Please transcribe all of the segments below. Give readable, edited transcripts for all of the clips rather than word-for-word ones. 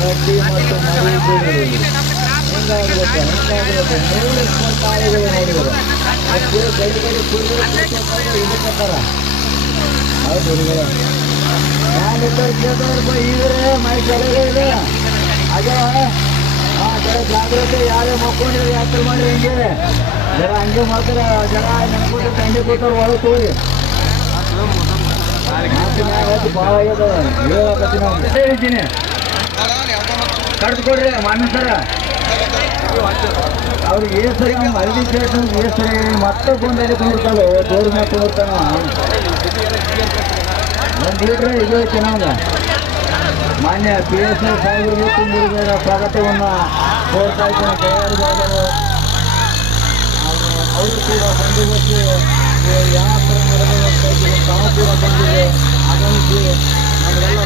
ರೊಟ್ಟಿ ಮತ್ತು ಹೌದು ಇದ್ರೆ ಮೈ ಕೆಳಗೆ ಇದೆ ಅದೇ ಜಾಗ್ರತೆ ಯಾರೇ ಮಕ್ಕೊಂಡಿದ್ರೆ ಯಾತ್ರೆ ಮಾಡಿ ಹಿಂಗೆ ಜನ ಹಂಗೆ ಮಾಡ್ತಾರೆ ಜನ ನೆನ್ಕೊಟ್ಟು ತಂಡಿ ಕೊಟ್ಟವ್ರು ಒಳಗೆ ತೋರಿ ಭಾಳ ಆಗ್ಯದ ಹೇಳ್ತೀನಿ ಕಡ್ದು ಕೊಡ್ರಿ ಮಾನ್ಯ ಸರ ಅವ್ರಿಗೆ ಏ ಸರಿ ಅವ್ನು ಹಳ್ಳಿ ಕೇಳ್ತು ಏ ಸರಿ ಮತ್ತೆ ಬಂದಲ್ಲಿ ಕುಂದಿರ್ತಾವೆ ತೋರಿ ಮೇಲೆ ಕುಂದಿರ್ತಾನ ಒಂದು ಲೀಟ್ರ್ ಇದು ಚೆನ್ನಾಗ ಮಾನ್ಯ ಪಿ ಎಸ್ ಐ ಸಾಹೇಬರಿಗೆ ತುಂಬಿದ ಸ್ವಾಗತವನ್ನು ಕೋರ್ತಾ ಇದ್ದೇನೆ ತಯಾರಿಗಾದರು ಅವರು ಕೂಡ ಬಂದೋಬಸ್ತು ಯಾವ ಥರ ನಡೆದ ತಾವು ಕೂಡ ಬಂದಿದೆ ಆಗಮಿಸಿ ನಮಗೆಲ್ಲ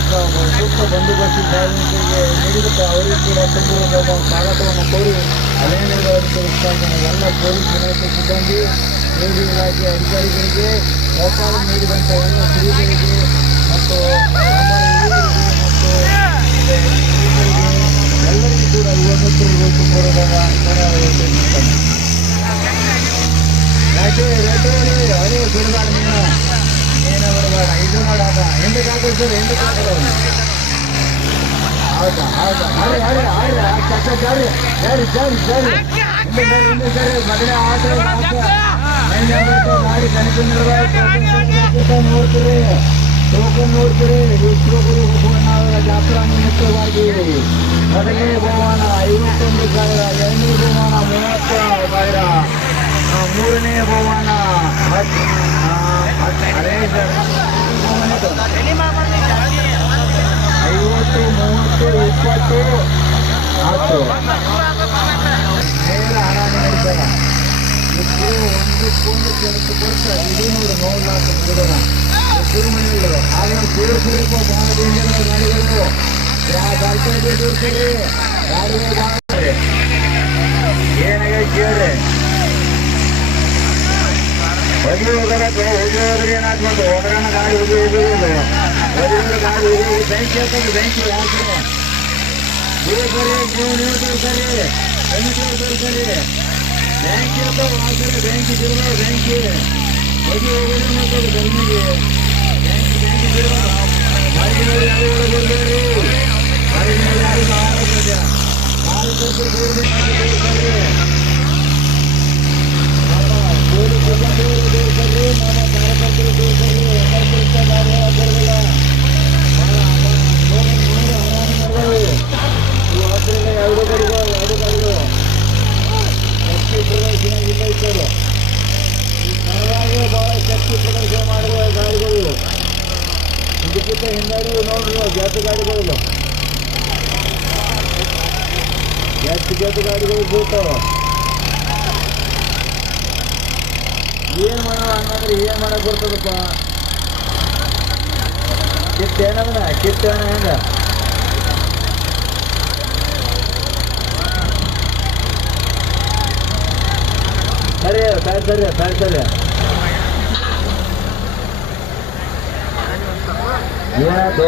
ಸೂಕ್ತ ಬಂದೋಬಸ್ತು ಸಾರ್ವಜನಿಕರಿಗೆ ನೀಡಿರುತ್ತೆ ಅವರಿಗೂ ಕೂಡ ತುಂಬಿರುವ ಸ್ವಾಗತವನ್ನು ಕೋರಿ ಅದೇನಿದೆ ಎಲ್ಲ ಪೊಲೀಸ್ ಇಲಾಖೆ ಸಿಬ್ಬಂದಿ ನೇವಿ ಇಲಾಖೆ ಅಧಿಕಾರಿಗಳಿಗೆ ಸಹಕಾರ ನೀಡಿದಂಥ ಎಲ್ಲ ಸ್ತ್ರೀಗಳಿಗೆ ಮತ್ತು ಮತ್ತು ಎಲ್ಲರಿಗೂ ಕೂಡ ಯುವಕರಿಗೆ ತುಂಬಿರುವಾಗ ಅದೇ ಬಿಡಬಾರ್ದು ನೀನು ಬಿಡಬೇಡ ಇದು ನೋಡಾಗ ಹಿಂದಕ್ಕೆ ಹಾಕೋದು ಸರ್ ಹಿಂದಕ್ಕೆ ಹಾಕೋದು ಹೌದಾ ಹೌದಾ ಅರೆ ಅರೆ ಅರೆ ಜಾರಿ ಜಾರಿ ಜಾರಿ ಜಾರಿ ಹಿಂದೆ ಸರಿ ಮೊದಲೇ ಆಟ ಗಾಡಿ ಕನಸಿನ ನೋಡ್ತೀರಿ ಟೋಕನ್ ನೋಡ್ತೀರಿ ವಿಶ್ವಗುರು ಭುವನ ಜಾತ್ರಾ ನಿಮಿತ್ತವಾಗಿ ಮೊದಲನೇ ಬಹುಮಾನ 51,000 ಎರಡನೇ ಬಹುಮಾನ 30,000 ಮೂರನೇ ಬಹುಮಾನ 50, 30, 20, 10 ನೇರ ಹಣ ನೀಡ್ತಾರೆ ಒಂದು ಫೋನ್ ಕೆಲಸ ಕೊಡ್ತಾರೆ ಇದು ನೋಡಿ ನೋಡ್ಲಾಕ ಬಿಡೋಣ ಶುರುಮಣಿಗಳು ಆಗ ಸೇರಿಸಬೇಕು ಭಾಳ ಡೇಂಜರ್ ಗಾಡಿಗಳು ಯಾವ ಗಾಡಿ ದೂರ್ತಾರೆ ಗಾಡಿಗಳು ಭಾಳ ಏನಾಗ ಕೇಳಿ ಹೋಗಿ ಹೋಗೋದ್ರೆ ಏನಾಗ್ಬೋದು ಹೊರಗಣ ಗಾಡಿ ಹೋಗೋದಿಲ್ಲ ಹೊರಗಡೆ ಗಾಡಿ ಹೋಗಿ ಬ್ಯಾಂಕ್ ಹೇಳ್ತಾರೆ ಬ್ಯಾಂಕ್ ಯಾಕೆ ಸರಿ ಸರಿ ಬ್ಯಾಂಕ್ ಹೇಳ್ತಾರೆ ಆದ್ರೆ ಬ್ಯಾಂಕ್ ಇರೋ ಬ್ಯಾಂಕ್ ಹೋಗಿ ಹೋಗೋದು ನೋಡ್ತಾರೆ ಗರ್ಮಿಗೆ ಬ್ಯಾಂಕ್ ಇರೋ ಮಾರಿನಲ್ಲಿ ಯಾರು ಬರ್ತಾರೆ ಮಾರಿನಲ್ಲಿ ಯಾರು ಆರೋಗ್ಯ ಆರೋಗ್ಯ ಬಹಳ ಶಕ್ತಿ ಪ್ರದರ್ಶನ ಮಾಡುವ ಗಾಡಿಗಳು ಇದಕ್ಕಿಂತ ಹಿಂದಾಡಿ ನೋಡ್ರಿ ಜಾತಿ ಗಾಡಿಗಳು ಜಾತಿ ಗಾಡಿಗಳು ಬೀಳ್ತಾವ ಏನ್ ಮಾಡೋ ಹಂಗಂದ್ರೆ ಏನ್ ಮಾಡಕ್ ಬರ್ತದಪ್ಪ ಕಿತ್ತೇನದ ಕಿತ್ತೇನ ಹೆಂಗ ಸರಿ ಸರಿ ಏನಾಯ್ತು